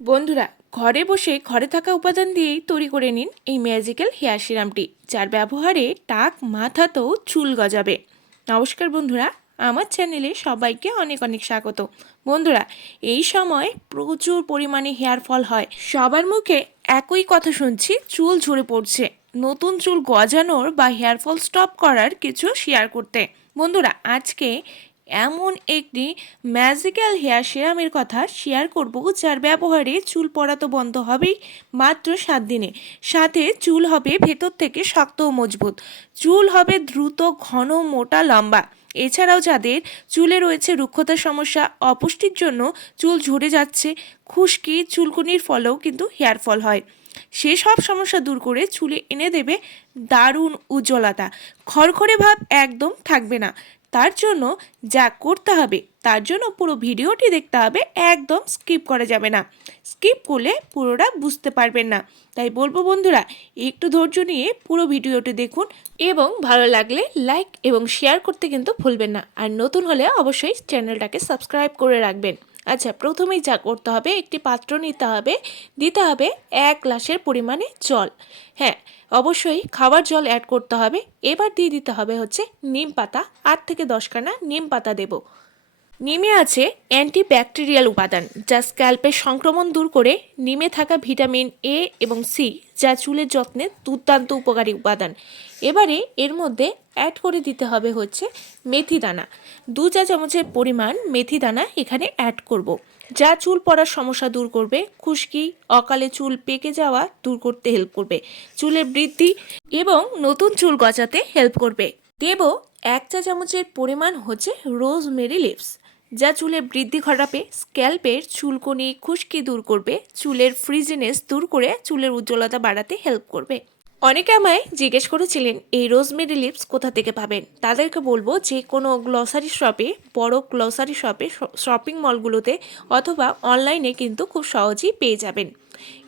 বন্ধুরা, ঘরে বসে ঘরে থাকা উপাদান দিয়েই তৈরি করে নিন এই ম্যাজিক্যাল হেয়ার সিরামটি যার ব্যবহারে টাক মাথাতেও চুল গজাবে। নমস্কার বন্ধুরা, আমার চ্যানেলে সবাইকে অনেক অনেক স্বাগত। বন্ধুরা, এই সময় প্রচুর পরিমাণে হেয়ার ফল হয়। সবার মুখে একই কথা শুনছি, চুল ঝরে পড়ছে। নতুন চুল গজানোর বা হেয়ার ফল স্টপ করার কিছু শেয়ার করতে। বন্ধুরা, আজকে এমন একটি ম্যাজিক্যাল হেয়ার সিরামের কথা শেয়ার করব, যার ব্যবহারে চুল পড়া তো বন্ধ হবেই, মাত্র সাত দিনে। সাথে চুল হবে ভেতর থেকে শক্ত ও মজবুত। চুল হবে দ্রুত, ঘন, মোটা, লম্বা। এছাড়াও যাদের চুলে রয়েছে রুক্ষতার সমস্যা, অপুষ্টির জন্য চুল ঝরে যাচ্ছে, খুশকি, চুলকুনির ফলেও কিন্তু হেয়ার ফল হয়। সেসব সমস্যা দূর করে চুলে এনে দেবে দারুণ উজ্জ্বলতা। খড়খড়ে ভাব একদম থাকবে না। তার জন্য যা করতে হবে, তার জন্য পুরো ভিডিওটি দেখতে হবে, একদম স্কিপ করা যাবে না। স্কিপ করলে পুরোটা বুঝতে পারবেন না। তাই বলব বন্ধুরা, একটু ধৈর্য নিয়ে পুরো ভিডিওটি দেখুন এবং ভালো লাগলে লাইক এবং শেয়ার করতে কিন্তু ভুলবেন না। আর নতুন হলে অবশ্যই চ্যানেলটাকে সাবস্ক্রাইব করে রাখবেন। আচ্ছা প্রথমেই যা করতে হবে, একটি পাত্র নিতে হবে, দিতে হবে এক গ্লাসের পরিমাণে জল। হ্যাঁ অবশ্যই খাবার জল অ্যাড করতে হবে। এবার দিয়ে দিতে হবে হচ্ছে নিম পাতা। আট থেকে দশ দশখানা নিম পাতা দেবো। নিমে আছে অ্যান্টিব্যাকটেরিয়াল উপাদান, যা স্ক্যাল্পের সংক্রমণ দূর করে নিমে থাকা ভিটামিন এ এবং সি যা চুলের যত্নে দুর্দান্ত উপকারী উপাদান। এবারে এর মধ্যে অ্যাড করে দিতে হবে হচ্ছে মেথি দানা। দু চা চামচের পরিমাণ মেথি দানা এখানে অ্যাড করব। যা চুল পড়ার সমস্যা দূর করবে, খুশকি, অকালে চুল পেকে যাওয়া দূর করতে হেল্প করবে, চুলের বৃদ্ধি এবং নতুন চুল গজাতে হেল্প করবে। দেব এক চা চামচের পরিমাণ হচ্ছে রোজমেরি লিভস যা চুলের বৃদ্ধি ঘটাবে, স্ক্যাল্পের চুলকনি খুশকি দূর করবে, চুলের ফ্রিজিনেস দূর করে চুলের উজ্জ্বলতা বাড়াতে হেল্প করবে। অনেকে আমায় জিজ্ঞেস করেছিলেন, এই রোজমেরি লিপস কোথা থেকে পাবেন? তাদেরকে বলব যে, কোনো গ্লসারি শপে, বড় গ্লসারি শপে শপিং মলগুলোতে অথবা অনলাইনে কিন্তু খুব সহজেই পেয়ে যাবেন।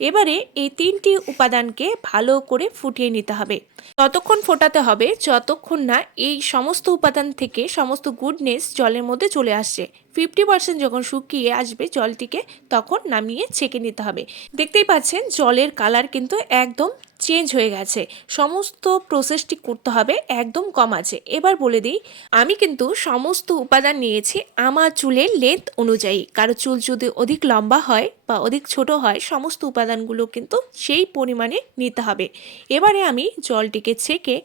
এবারে এই তিনটি উপাদানকে ভালো করে ফুটিয়ে নিতে হবে। ততক্ষণ ফোটাতে হবে, যতক্ষণ না এই সমস্ত উপাদান থেকে সমস্ত গুডনেস জলের মধ্যে চলে আসছে ফিফটি পার্সেন্ট যখন শুকিয়ে আসবে জলটিকে, তখন নামিয়ে ছেঁকে নিতে হবে। দেখতেই পাচ্ছেন, জলের কালার কিন্তু একদম চেঞ্জ হয়ে গেছে। সমস্ত প্রসেসটি করতে হবে, একদম কম আছে। এবার বলে দিই, আমি কিন্তু সমস্ত উপাদান নিয়েছি আমার চুলের লেন্থ অনুযায়ী। কারও চুল যদি অধিক লম্বা হয় বা অধিক ছোট হয়, সমস্ত উপাদানগুলো কিন্তু সেই পরিমাণে নিতে হবে। এবারে আমি জলটিকে ছেঁকে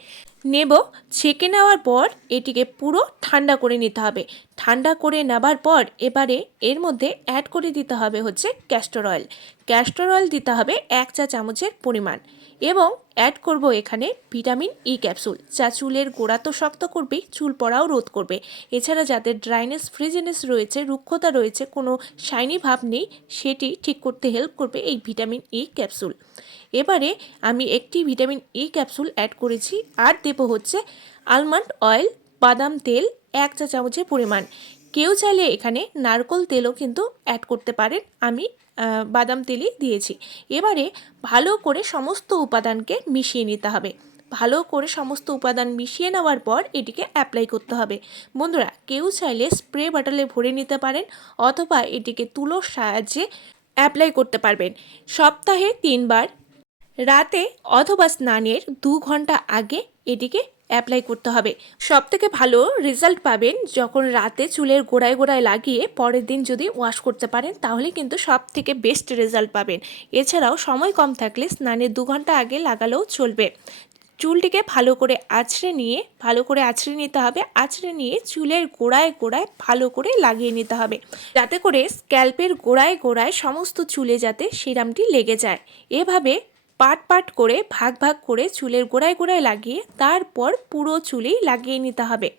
নেব। ছেঁকে নেওয়ার পর এটিকে পুরো ঠান্ডা করে নিতে হবে। ঠান্ডা করে নেবার পর এবারে এর মধ্যে অ্যাড করে দিতে হবে হচ্ছে ক্যাস্টর অয়েল ক্যাস্টর অয়েল দিতে হবে এক চা চামচের পরিমাণ এবং অ্যাড করব এখানে ভিটামিন ই ক্যাপসুল যা চুলের গোড়া তো শক্ত করবেই, চুল পড়াও রোধ করবে। এছাড়া যাদের ড্রাইনেস ফ্রিজিনেস রয়েছে, রুক্ষতা রয়েছে, কোনো শাইনি ভাব নেই, সেটি ঠিক করতে হেল্প করবে এই ভিটামিন ই ক্যাপসুল এবারে আমি একটি ভিটামিন ই ক্যাপসুল অ্যাড করেছি, আর দেবো হচ্ছে আলমন্ড অয়েল বাদাম তেল এক চা চামচের পরিমাণ। কেউ চাইলে এখানে নারকল তেলও কিন্তু অ্যাড করতে পারেন। আমি বাদাম তেলই দিয়েছি। এবারে ভালো করে সমস্ত উপাদানকে মিশিয়ে নিতে হবে। ভালো করে সমস্ত উপাদান মিশিয়ে নেওয়ার পর এটিকে অ্যাপ্লাই করতে হবে। বন্ধুরা, কেউ চাইলে স্প্রে বাটলে ভরে নিতে পারেন অথবা এটিকে তুলোর সাহায্যে অ্যাপ্লাই করতে পারবেন। সপ্তাহে তিনবার, রাতে অথবা স্নানের দু ঘণ্টা আগে এটিকে অ্যাপ্লাই করতে হবে। সব থেকে ভালো রেজাল্ট পাবেন যখন রাতে চুলের গোড়ায় গোড়ায় লাগিয়ে পরের দিন যদি ওয়াশ করতে পারেন, তাহলে কিন্তু সব থেকে বেস্ট রেজাল্ট পাবেন। এছাড়াও সময় কম থাকলে স্নানের দু ঘণ্টা আগে লাগালেও চলবে। চুলটিকে ভালো করে আছড়ে নিয়ে, ভালো করে আছড়ে নিতে হবে। আছড়ে নিয়ে চুলের গোড়ায় গোড়ায় ভালো করে লাগিয়ে নিতে হবে। যাতে করে স্ক্যাল্পের গোড়ায় গোড়ায় সমস্ত চুলে যাতে সিরামটি লেগে যায়। এভাবে পাট পাট করে, ভাগ ভাগ করে চুলের গোড়ায় গোড়ায় লাগিয়ে তারপর পুরো চুলেই লাগিয়ে নিতে হবে।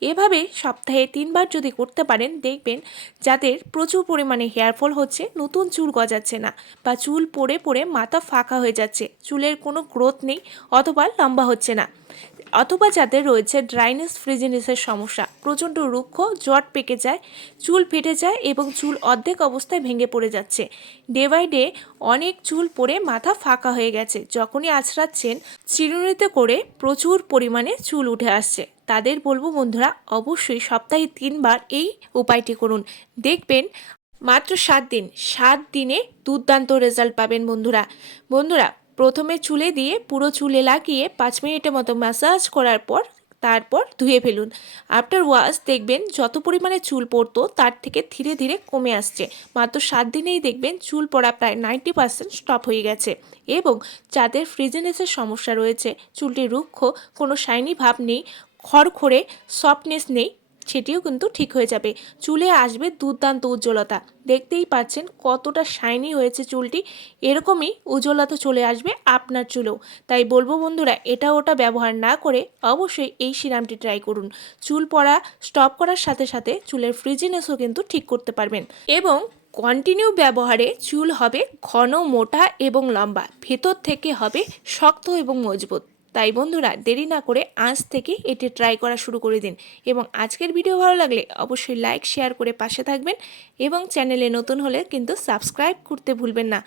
এভাবে সপ্তাহে তিনবার যদি করতে পারেন, দেখবেন যাদের প্রচুর পরিমাণে হেয়ারফল হচ্ছে, নতুন চুল গজাচ্ছে না বা চুল পড়ে পড়ে মাথা ফাঁকা হয়ে যাচ্ছে, চুলের কোনো গ্রোথ নেই অথবা লম্বা হচ্ছে না। অথবা যাদের রয়েছে ড্রাইনেস ফ্রিজিনেসের সমস্যা, প্রচণ্ড রুক্ষ জট পেকে যায়, চুল ফেটে যায় এবং চুল অর্ধেক অবস্থায় ভেঙে পড়ে যাচ্ছে। ডে বাই ডে অনেক চুল পড়ে মাথা ফাঁকা হয়ে গেছে। যখনই আছড়াচ্ছেন, চিরুনিতে করে প্রচুর পরিমাণে চুল উঠে আসছে। তাদের বলব বন্ধুরা, অবশ্যই সপ্তাহে তিনবার এই উপায়টি করুন। দেখবেন মাত্র সাত দিন, সাত দিনে দুর্দান্ত রেজাল্ট পাবেন বন্ধুরা। বন্ধুরা প্রথমে চুলে দিয়ে পুরো চুলে লাগিয়ে পাঁচ মিনিটের মতো ম্যাসাজ করার পর তারপর ধুয়ে ফেলুন। আফটার ওয়াশ দেখবেন যত পরিমাণে চুল পড়তো তার থেকে ধীরে ধীরে কমে আসছে। মাত্র সাত দিনেই দেখবেন চুল পড়া প্রায় নাইনটি পার্সেন্ট স্টপ হয়ে গেছে এবং যাদের ফ্রিজেনেসের সমস্যা রয়েছে, চুলটি রুক্ষ, কোনো শাইনি ভাব নেই, খড়খড়ে সফটনেস নেই সেটিও কিন্তু ঠিক হয়ে যাবে। চুলে আসবে দুর্দান্ত উজ্জ্বলতা। দেখতেই পাচ্ছেন কতটা শাইনি হয়েছে চুলটি। এরকমই উজ্জ্বলতা চলে আসবে আপনার চুলেও। তাই বলব বন্ধুরা, এটা ওটা ব্যবহার না করে অবশ্যই এই সিরামটি ট্রাই করুন। চুল পড়া স্টপ করার সাথে সাথে চুলের ফ্রিজিনেসও কিন্তু ঠিক করতে পারবেন। এবং কন্টিনিউ ব্যবহারে চুল হবে ঘন, মোটা এবং লম্বা। ভেতর থেকে হবে শক্ত এবং মজবুত। তাই বন্ধুরা দেরি না করে আজ থেকে এটি ট্রাই করা শুরু করে দিন এবং আজকের ভিডিও ভালো লাগলে অবশ্যই লাইক শেয়ার করে পাশে থাকবেন এবং চ্যানেলে নতুন হলে কিন্তু সাবস্ক্রাইব করতে ভুলবেন না।